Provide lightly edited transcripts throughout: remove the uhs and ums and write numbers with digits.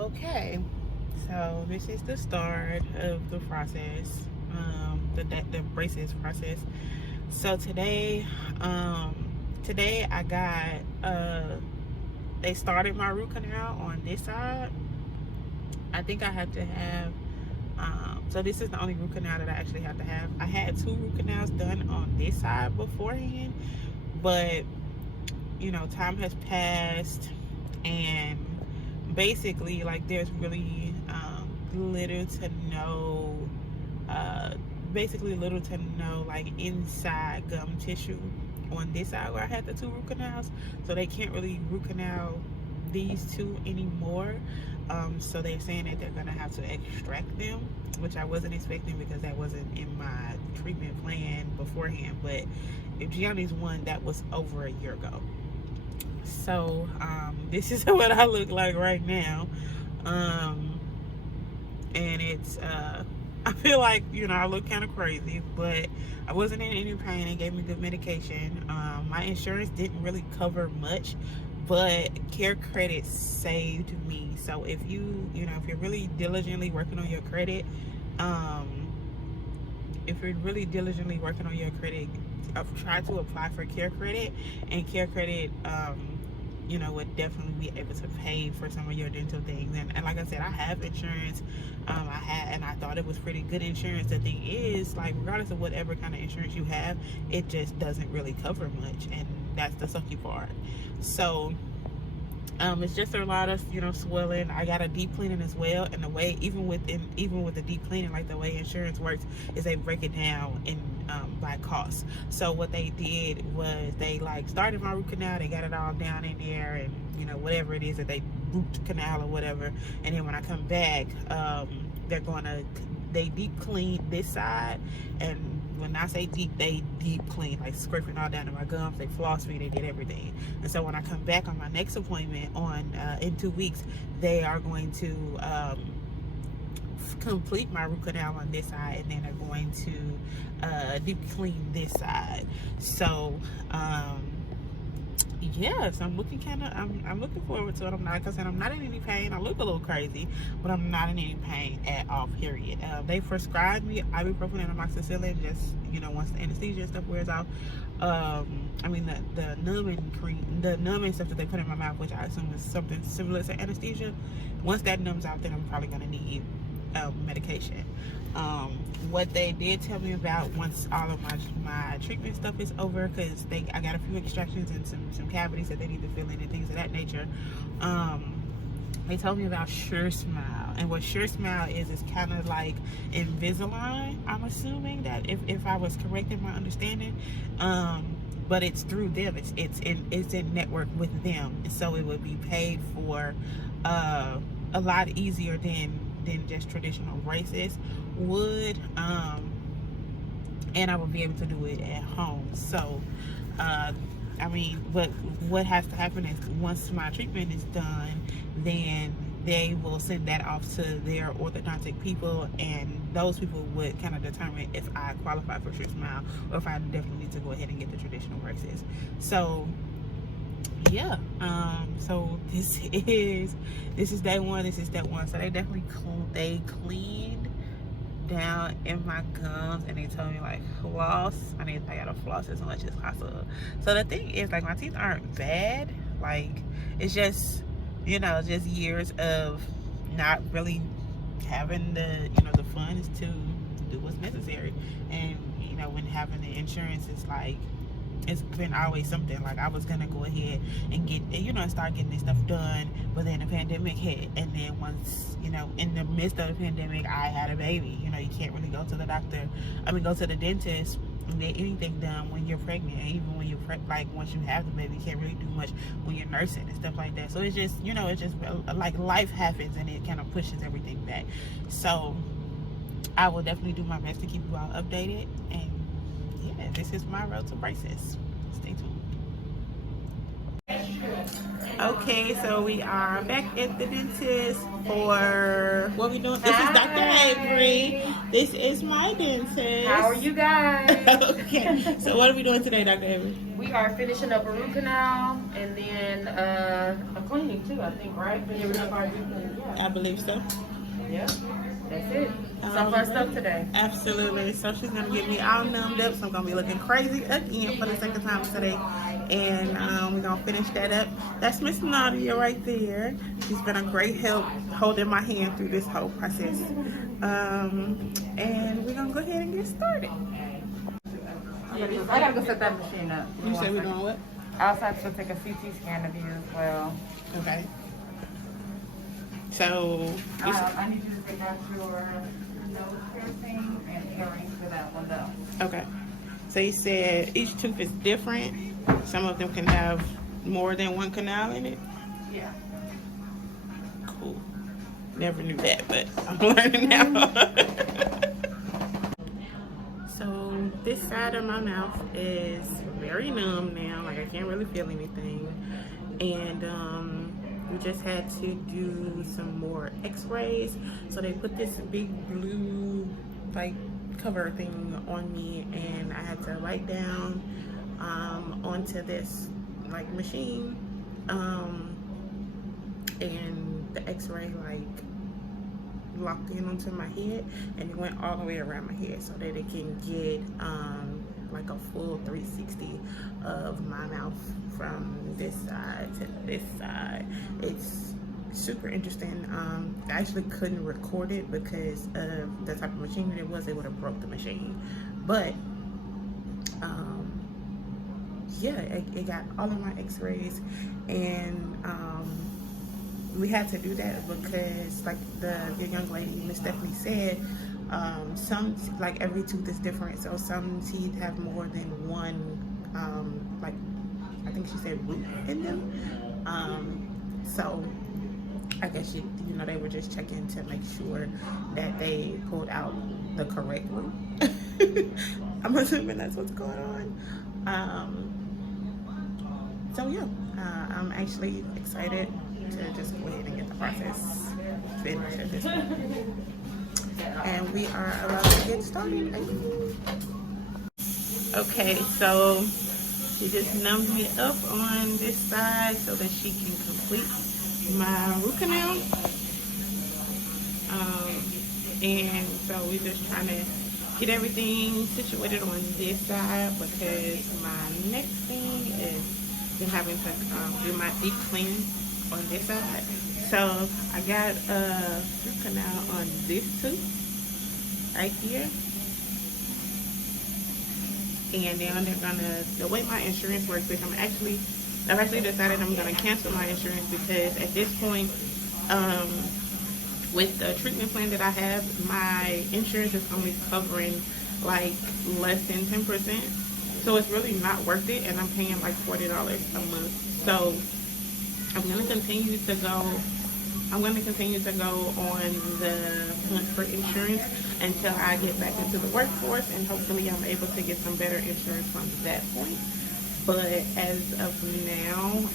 Okay, so this is the start of the process, the braces process. So today I got they started my root canal on this side. I think I have to have so this is the only root canal that I actually have to have. I had 2 root canals done on this side beforehand, but you know, time has passed, and basically, like, there's really little to no like inside gum tissue on this side where I had the 2 root canals, so they can't really root canal these 2 anymore. So they're saying that they're gonna have to extract them, which I wasn't expecting because that wasn't in my treatment plan beforehand. But if Gianni's one, that was over a year ago. So this is what I look like right now, and it's I feel like, you know, I look kind of crazy, but I wasn't in any pain. They gave me good medication. My insurance didn't really cover much, but Care Credit saved me. So if you know, if you're really diligently working on your credit, try to apply for Care Credit, and Care Credit you know, would definitely be able to pay for some of your dental things. And like I said, I have insurance. I thought it was pretty good insurance. The thing is, like, regardless of whatever kind of insurance you have, it just doesn't really cover much, and that's the sucky part. So it's just a lot of, you know, swelling. I got a deep cleaning as well, and the way, even with the deep cleaning, like, the way insurance works is they break it down in by cost. So what they did was they, like, started my root canal, they got it all down in there, and, you know, whatever it is that they root canal or whatever, and then when I come back, they deep clean this side. And when I say deep, they deep clean, like scraping all down to my gums. They floss me, they did everything. And so when I come back on my next appointment in 2 weeks, they are going to complete my root canal on this side, and then they're going to deep clean this side. So yes, I'm looking forward to it. Like I said, I'm not in any pain. I look a little crazy, but I'm not in any pain at all, period. They prescribed me ibuprofen and amoxicillin, just, you know, once the anesthesia and stuff wears off. I mean, the numbing cream, the numbing stuff that they put in my mouth, which I assume is something similar to anesthesia. Once that numbs out, then I'm probably gonna need medication. What they did tell me about, once all of my treatment stuff is over, because I got a few extractions and some cavities that they need to fill in and things of that nature. They told me about Sure Smile, and what Sure Smile is kind of like Invisalign. I'm assuming that if I was correct in my understanding, but it's through them. It's in network with them, and so it would be paid for a lot easier than just traditional braces would, and I would be able to do it at home. So I mean, but what has to happen is, once my treatment is done, then they will send that off to their orthodontic people, and those people would kind of determine if I qualify for Sure Smile, or if I definitely need to go ahead and get the traditional braces. So yeah, so this is day one. This is step one. So they definitely cleaned down in my gums, and they told me, like, floss. I gotta floss as much as possible. So the thing is, like, my teeth aren't bad. Like, it's just, you know, just years of not really having the, you know, the funds to do what's necessary. And, you know, when having the insurance, it's like, it's been always something. Like, I was gonna go ahead and get, you know, start getting this stuff done, but then the pandemic hit, and then once, you know, in the midst of the pandemic, I had a baby. You know, you can't really go to the doctor, go to the dentist and get anything done when you're pregnant. And even when you're like, once you have the baby, you can't really do much when you're nursing and stuff like that. So it's just, you know, it's just like life happens, and it kind of pushes everything back. So I will definitely do my best to keep you all updated, and yeah, this is my road to braces. Stay tuned. Okay, so we are back at the dentist for what we doing. This is Dr. Avery. This is my dentist. How are you guys? Okay, so what are we doing today, Dr. Avery? We are finishing up a root canal and then a cleaning too, I think, right? I believe so. Yeah, that's it. Some fun stuff today. Absolutely. So she's gonna get me all numbed up. So I'm gonna be looking crazy again for the second time today. And we're gonna finish that up. That's Miss Nadia right there. She's been a great help holding my hand through this whole process. And we're gonna go ahead and get started. I gotta go set that machine up. You say we're going what? I also have to take a CT scan of you as well. Okay. So I need you to take out your nose piercing and earrings for that one though. okay. So you said each tooth is different. Some of them can have more than one canal in it. Yeah. Cool. Never knew that, but I'm learning now. So this side of my mouth is very numb now. Like I can't really feel anything. And we just had to do some more x-rays. So they put this big blue like cover thing on me, and I had to write down onto this like machine, and the x-ray like locked in onto my head, and it went all the way around my head so that it can get like a full 360 of my mouth from this side to this side. It's super interesting. I actually couldn't record it because of the type of machine it was. It would have broke the machine, but yeah, it got all of my x-rays, and we had to do that because like the young lady, Miss Stephanie, said some, like every tooth is different, so some teeth have more than one like I think she said root in them. So I guess you know, they were just checking to make sure that they pulled out the correct root. I'm assuming that's what's going on. So yeah, I'm actually excited to just go ahead and get the process finished at this point. And we are about to get started. Okay, so she just numbed me up on this side so that she can complete my root canal. And so we're just trying to get everything situated on this side because my next thing is having to do my deep clean on this side. So I got a root canal on this tooth right here. And then they're gonna, the way my insurance works is I've actually decided I'm gonna cancel my insurance because at this point, with the treatment plan that I have, my insurance is only covering like less than 10%. So it's really not worth it, and I'm paying like $40 a month. So I'm gonna continue to go on the hunt for insurance until I get back into the workforce, and hopefully I'm able to get some better insurance from that point. But as of now,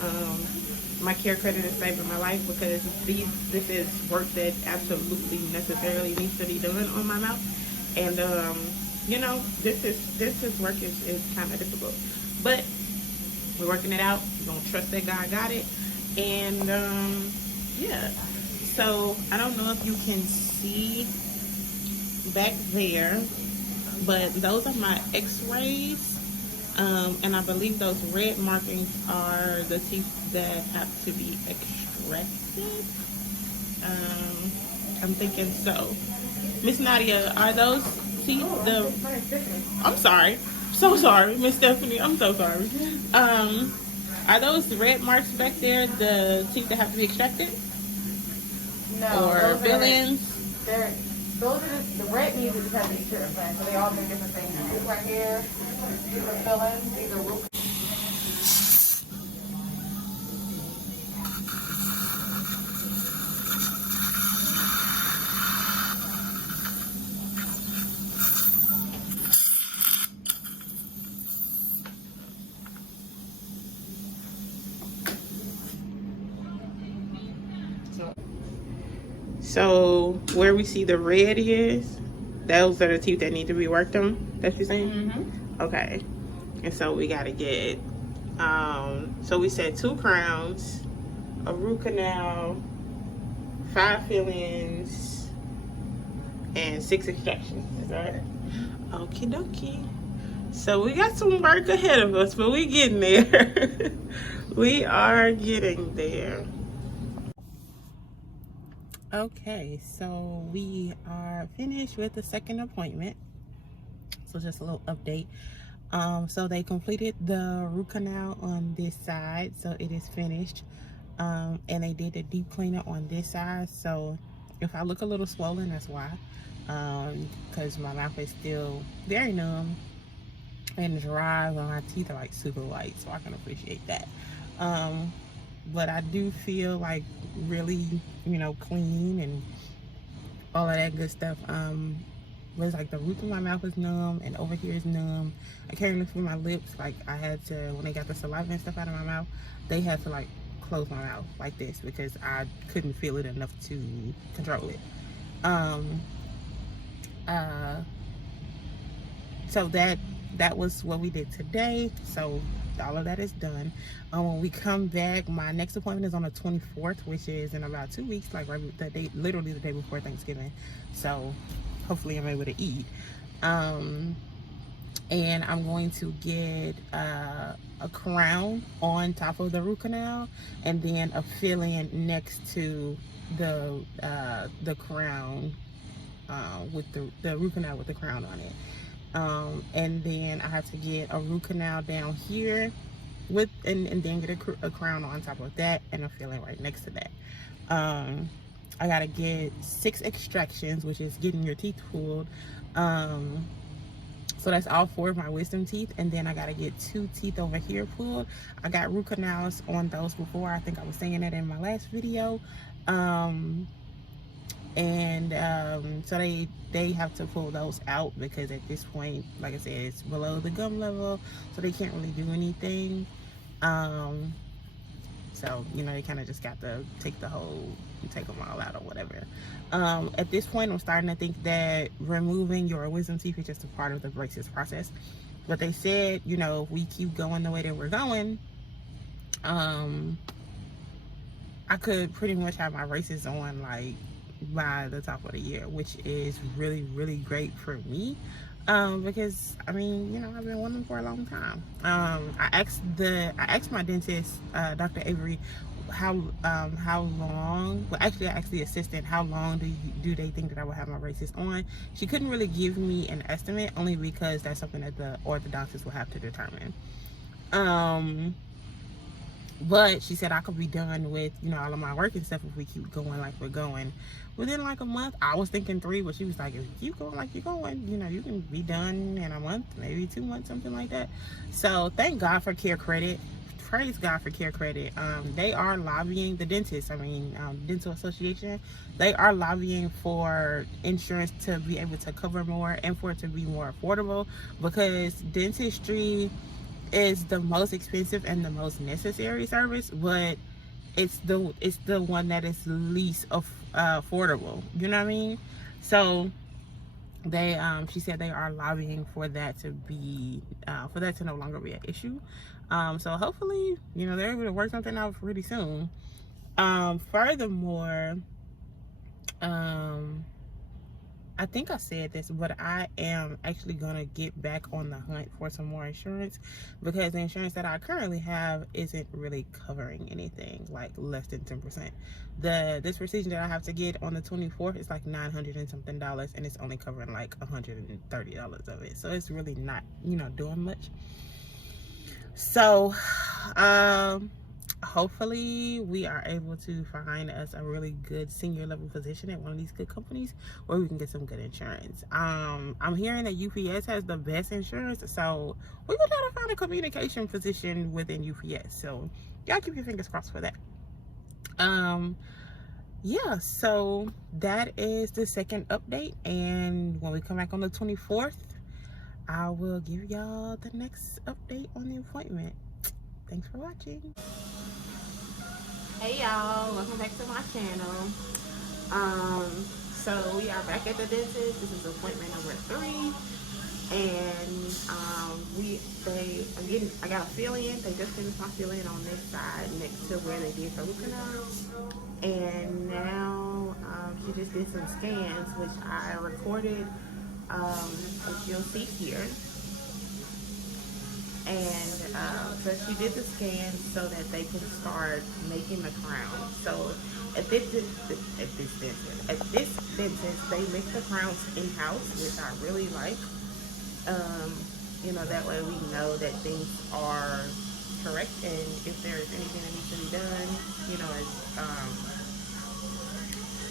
my care credit is saving my life because this is work that absolutely necessarily needs to be done on my mouth. And you know, this is work is kind of difficult, but we're working it out. We're gonna trust that God got it. And yeah, so I don't know if you can see back there, but those are my x-rays, and I believe those red markings are the teeth that have to be extracted. I'm thinking so. Miss Nadia, are those teeth I'm sorry, so sorry, Miss Stephanie, I'm so sorry. Are those red marks back there the teeth that have to be extracted? No. Or fill-ins? Those are the red means just have these treatment plans, so they all do different things. These right here, these are fill-ins, these are root. So where we see the red is, those are the teeth that need to be worked on. That's what you're saying? Mm-hmm. Okay. And so we gotta get So we said 2 crowns, a root canal, 5 fillings, and 6 extractions. Is that right? Okie dokie. So we got some work ahead of us, but we getting there. We are getting there. Okay, so we are finished with the second appointment. So just a little update. So they completed the root canal on this side, so it is finished. And they did the deep cleaner on this side. So if I look a little swollen, that's why. Because my mouth is still very numb and dry, but my teeth are like super white, so I can appreciate that. But I do feel like really, clean and all of that good stuff. Was like the roof of my mouth is numb and over here is numb. I can't even feel my lips. Like I had to, when they got the saliva and stuff out of my mouth, they had to like close my mouth like this because I couldn't feel it enough to control it. So that was what we did today. So all of that is done. When we come back, my next appointment is on the 24th, which is in about 2 weeks, like right the day, literally the day before Thanksgiving. So hopefully I'm able to eat. And I'm going to get a crown on top of the root canal, and then a fill-in next to the crown, with the root canal with the crown on it. And then I have to get a root canal down here with and then get a crown on top of that, and a fill-in right next to that. I gotta get 6 extractions, which is getting your teeth pulled. So that's all 4 of my wisdom teeth, and then I gotta get 2 teeth over here pulled. I got root canals on those before. I think I was saying that in my last video. So they have to pull those out because at this point, like I said, it's below the gum level, so they can't really do anything. So they kind of just got to take them all out or whatever. At this point, I'm starting to think that removing your wisdom teeth is just a part of the braces process. But they said, if we keep going the way that we're going, I could pretty much have my braces on like by the top of the year, which is really, really great for me. Because I've been wanting them for a long time. I asked my dentist, Dr. Avery, how long, well actually I asked the assistant how long do they think that I will have my braces on. She couldn't really give me an estimate, only because that's something that the orthodontist will have to determine. But she said I could be done with all of my work and stuff if we keep going like we're going within like a month. I was thinking 3, but she was like, if you keep going like you're going, you can be done in a month, maybe 2 months, something like that. So thank God for Care Credit. Praise God for Care Credit. They are lobbying the dentists, dental association, they are lobbying for insurance to be able to cover more and for it to be more affordable, because dentistry is the most expensive and the most necessary service, but it's the one that is least affordable. You know what I mean? So they she said they are lobbying for that to be for that to no longer be an issue. So hopefully they're able to work something out pretty soon. Furthermore, I think I said this, but I am actually gonna get back on the hunt for some more insurance, because the insurance that I currently have isn't really covering anything, like less than 10%. This procedure that I have to get on the 24th is like $900 and something, and it's only covering like $130 of it. So it's really not, doing much. So, hopefully we are able to find us a really good senior level position at one of these good companies where we can get some good insurance. I'm hearing that UPS has the best insurance, so we will try to find a communication position within UPS. So y'all keep your fingers crossed for that. Yeah, so that is the second update, and when we come back on the 24th, I will give y'all the next update on the appointment. Thanks for watching. Hey y'all, welcome back to my channel. So we are back at the dentist. This is appointment number 3. And I got a fill-in. They just finished my fill-in on this side next to where they did the root canal. And now she just did some scans, which I recorded, which you'll see here. And so she did the scans so that they could start making the crown. So at this dentist, they make the crowns in-house, which I really like. You know, that way we know that things are correct, and if there's anything that needs to be done, you know, as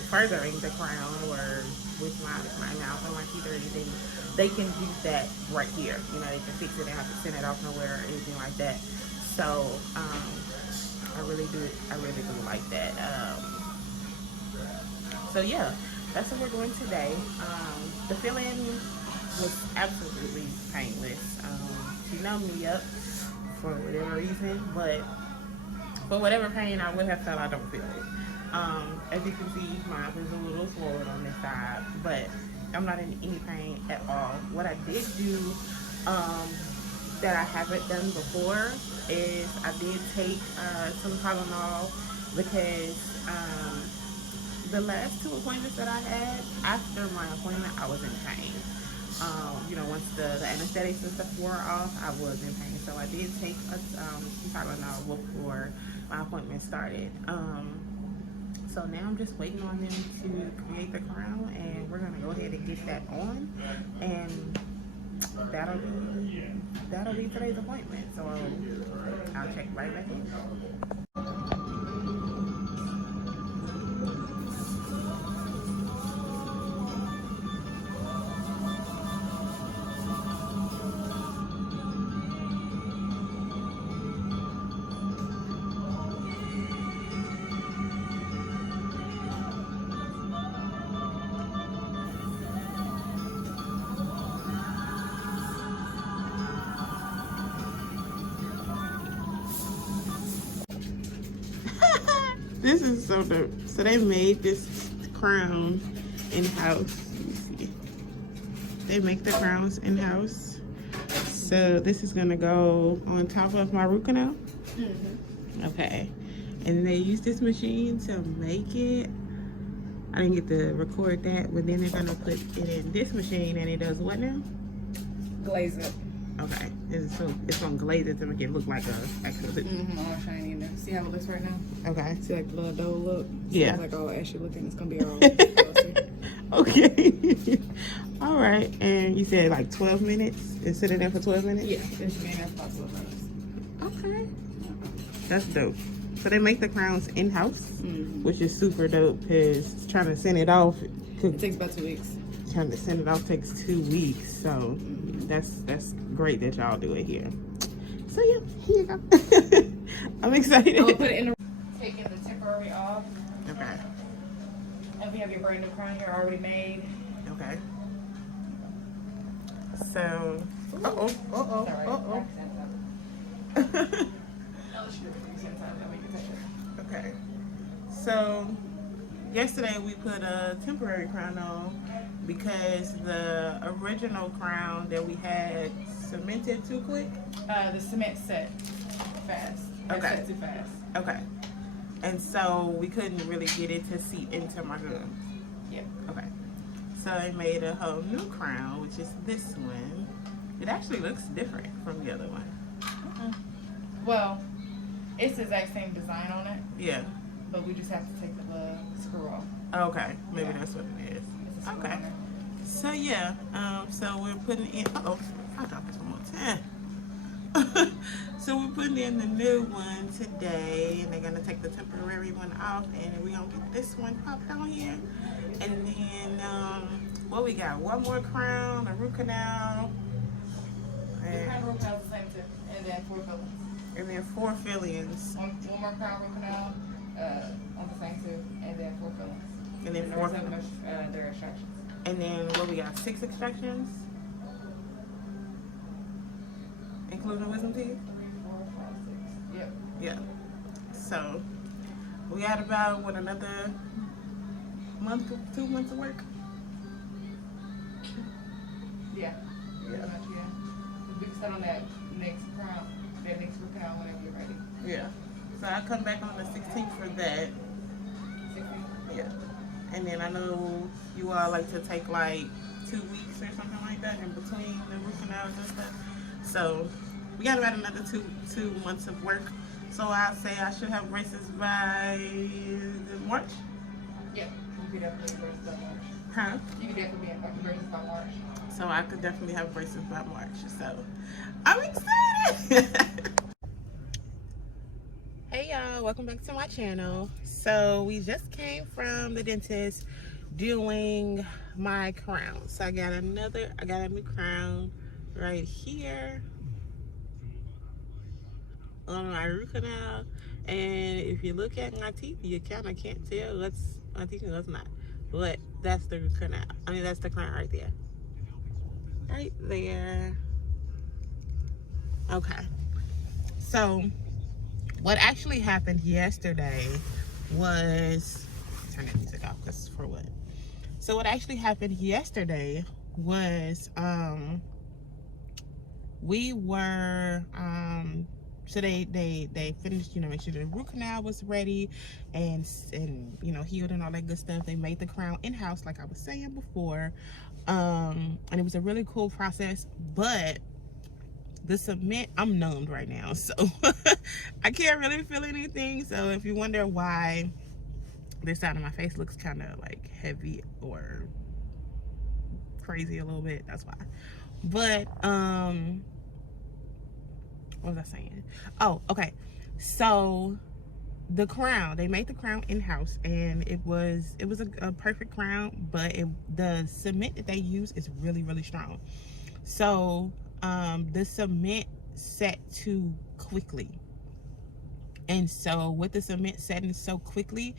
furthering the crown or with my mouth or my teeth or anything, they can do that right here. You know, they can fix it and have to send it off nowhere or anything like that. So I really do like that. So yeah, that's what we're doing today. The fill-in was absolutely painless. She numbed me up for whatever reason, but for whatever pain I would have felt, I don't feel it. As you can see, my mouth is a little swollen on this side, but I'm not in any pain at all. What I did do that I haven't done before is I did take some Tylenol, because the last 2 appointments that I had, after my appointment, I was in pain. You know, once the anesthetics and stuff wore off, I was in pain. So I did take some Tylenol before my appointment started. So now I'm just waiting on them to create the crown, and we're gonna go ahead and get that on, and that'll be today's appointment. So I'll check right back in. This is so dope. So they made this crown in-house. Let me see. They make the crowns in-house. So this is gonna go on top of my root canal. Mm-hmm. Okay. And they use this machine to make it. I didn't get to record that, but then they're gonna put it in this machine, and it does what now? Glaze it. Okay. It's gonna glaze it to make it look like a actual. All shiny in there. See how it looks right now? Okay. See like the little dough look? Yeah. It's like all ashy looking. It's gonna be all glossy. Okay. All right. And you said like 12 minutes? It's sitting there for 12 minutes? Yeah, it's been there for about 12 minutes. Okay. That's dope. So they make the crowns in-house, which is super dope, because trying to send it off, it takes about 2 weeks. Trying to send it off takes 2 weeks. So that's great that y'all do it here. So yeah, here you go. I'm excited. I'm gonna put it in the taking the temporary off. Okay. And we have your brand new crown here already made. Okay. So Okay. So yesterday we put a temporary crown on because the original crown that we had cemented too quick. The cement set fast. Okay. Set too fast. Okay. And so we couldn't really get it to seat into my gums. Yep. Okay. So I made a whole new crown, which is this one. It actually looks different from the other one. Well, it's the exact same design on it. Yeah. But we just have to take the screw off. Okay. Maybe that's what it is. Okay. So yeah. So we're putting in. I dropped this one more time. So we're putting in the new one today, and they're gonna take the temporary one off, and we're gonna get this one popped on here. And then what we got? One more crown, a root canal. The crown root canal is the same too, and then 4 fillings. And then 4 fillings. One more crown root canal on the same too, and then 4 fillings. And then 4 fillings. Their extractions. And then what we got? 6 extractions, including wisdom teeth. 3, 4, 5, 6. Yep. Yeah. So we got about another month, 2 months of work. Yeah. Yeah. We can start on that next crown, that next root canal whenever you're ready. Yeah. So I come back on the 16th for that. 16. Yeah. And then I know you all like to take like 2 weeks or something like that in between the root canals and stuff. So we got about another two months of work. So I'll say I should have braces by March. Yeah, you could definitely braces by March. Huh? You could definitely be in braces by March. So I could definitely have braces by March. So I'm excited. Hey y'all, welcome back to my channel. So we just came from the dentist doing my crown. So I got a new crown right here on my root canal. And if you look at my teeth, you kind of can't tell what's my teeth and what's not. But that's the root canal. I mean, that's the crown right there. Right there. Okay. So what actually happened yesterday was, turn that music off because for what? So what actually happened yesterday was we were so they finished, you know, make sure the root canal was ready and you know, healed and all that good stuff. They made the crown in-house like I was saying before, and it was a really cool process. But the cement, I'm numbed right now, so I can't really feel anything. So if you wonder why this side of my face looks kind of like heavy or crazy a little bit, that's why. But what was I saying? Oh, okay. So the crown, they made the crown in-house, and it was a perfect crown, but the cement that they use is really strong. So the cement set too quickly, and so with the cement setting so quickly,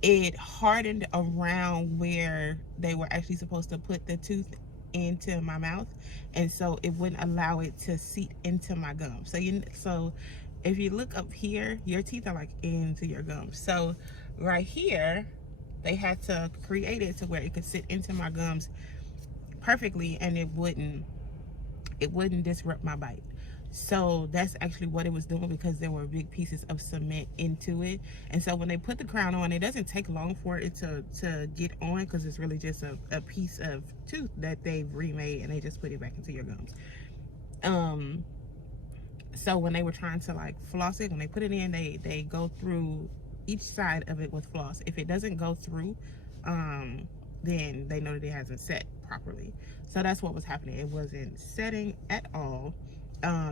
it hardened around where they were actually supposed to put the tooth into my mouth, and so it wouldn't allow it to seep into my gums. So if you look up here, your teeth are like into your gums. So right here, they had to create it to where it could sit into my gums perfectly, and it wouldn't disrupt my bite. So that's actually what it was doing, because there were big pieces of cement into it. And so when they put the crown on, it doesn't take long for it to get on, because it's really just a piece of tooth that they've remade, and they just put it back into your gums. So when they were trying to like floss it, when they put it in, they go through each side of it with floss. If it doesn't go through, then they know that it hasn't set properly. So that's what was happening. It wasn't setting at all.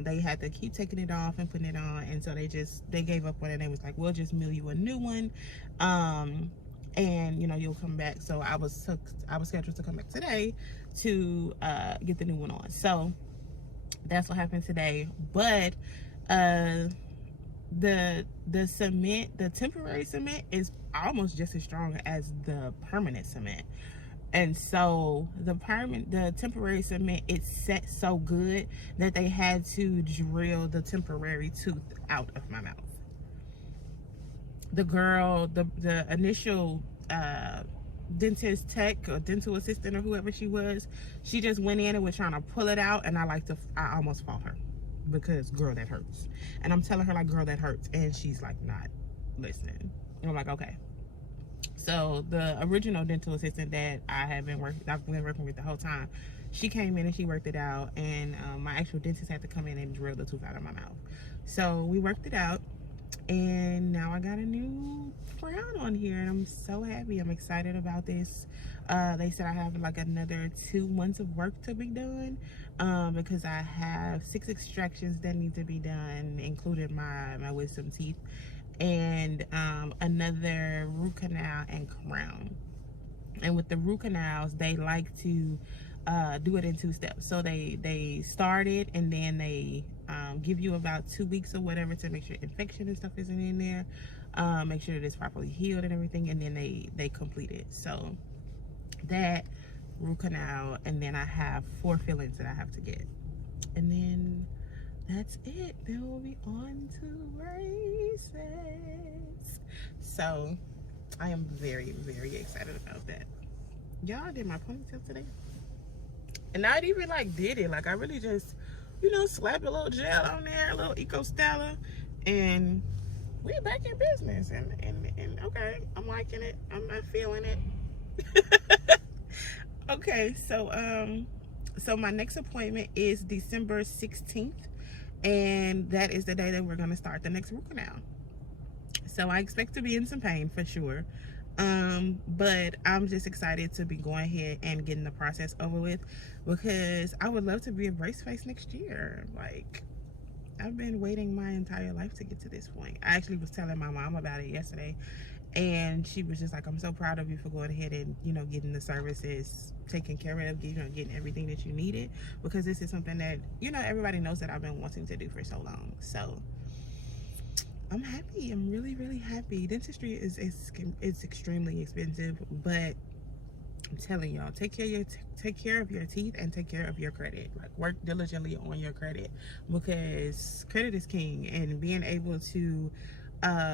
They had to keep taking it off and putting it on, and so they gave up on it. They was like, we'll just mill you a new one, and you know, you'll come back. So I was scheduled to come back today to get the new one on. So that's what happened today. But the cement, the temporary cement, is almost just as strong as the permanent cement. And so the temporary cement, it set so good that they had to drill the temporary tooth out of my mouth. The girl, the initial dentist tech or dental assistant or whoever she was, she just went in and was trying to pull it out, and I almost fought her, because girl, that hurts. And I'm telling her like, girl, that hurts, and she's like not listening. And I'm like, okay. So the original dental assistant that I've been working with the whole time, she came in and she worked it out, and my actual dentist had to come in and drill the tooth out of my mouth. So we worked it out, and now I got a new crown on here, and I'm so happy. I'm excited about this. They said I have like another 2 months of work to be done, because I have 6 extractions that need to be done, including my wisdom teeth, and another root canal and crown. And with the root canals, they like to do it in 2 steps. So they start it, and then they give you about 2 weeks or whatever to make sure infection and stuff isn't in there, make sure that it's properly healed and everything, and then they complete it. So that root canal, and then I have 4 fillings that I have to get, and then that's it. Then we'll be on to braces. So I am very excited about that. Y'all, did my ponytail today. And I even like did it. Like I really just, you know, slapped a little gel on there, a little Eco Styler, and we back in business. And okay, I'm liking it. I'm not feeling it. Okay, so my next appointment is December 16th, and that is the day that we're gonna start the next root canal. So I expect to be in some pain for sure. But I'm just excited to be going ahead and getting the process over with, because I would love to be a brace face next year. Like, I've been waiting my entire life to get to this point. I actually was telling my mom about it yesterday, and she was just like, I'm so proud of you for going ahead and, you know, getting the services taken care of, you know, getting everything that you needed, because this is something that, you know, everybody knows that I've been wanting to do for so long. So I'm happy. I'm really, really happy. Dentistry is extremely expensive, but I'm telling y'all, take care of your teeth and take care of your credit. Like, work diligently on your credit, because credit is king, and being able to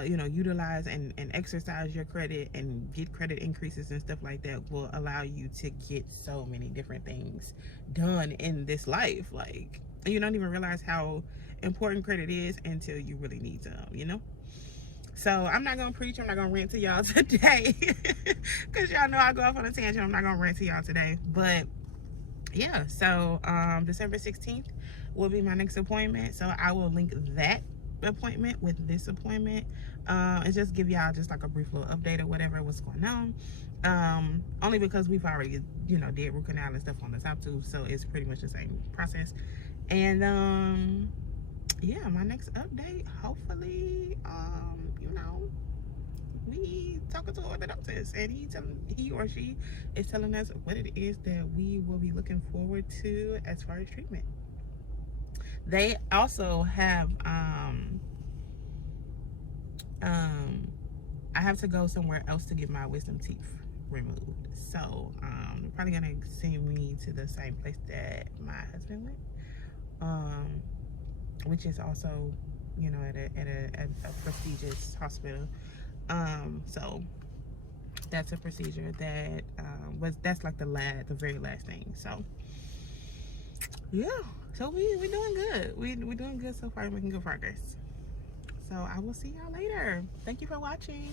you know, utilize and exercise your credit and get credit increases and stuff like that will allow you to get so many different things done in this life. Like, you don't even realize how important credit is until you really need some, you know. So I'm not gonna preach, I'm not gonna rant to y'all today, because y'all know I go off on a tangent. I'm not gonna rant to y'all today, but yeah. So December 16th will be my next appointment, so I will link that appointment with this appointment, and just give y'all just like a brief little update or whatever, what's going on. Only because we've already, you know, did root canal and stuff on the top tooth, so it's pretty much the same process. And yeah, my next update, hopefully, you know, we talking to orthodontist, and he or she is telling us what it is that we will be looking forward to as far as treatment. They also have I have to go somewhere else to get my wisdom teeth removed. So they're probably gonna send me to the same place that my husband went, which is also, you know, at a prestigious hospital. So that's a procedure that that's like the very last thing. So yeah, so we're doing good. We're doing good so far, making good progress. So I will see y'all later. Thank you for watching.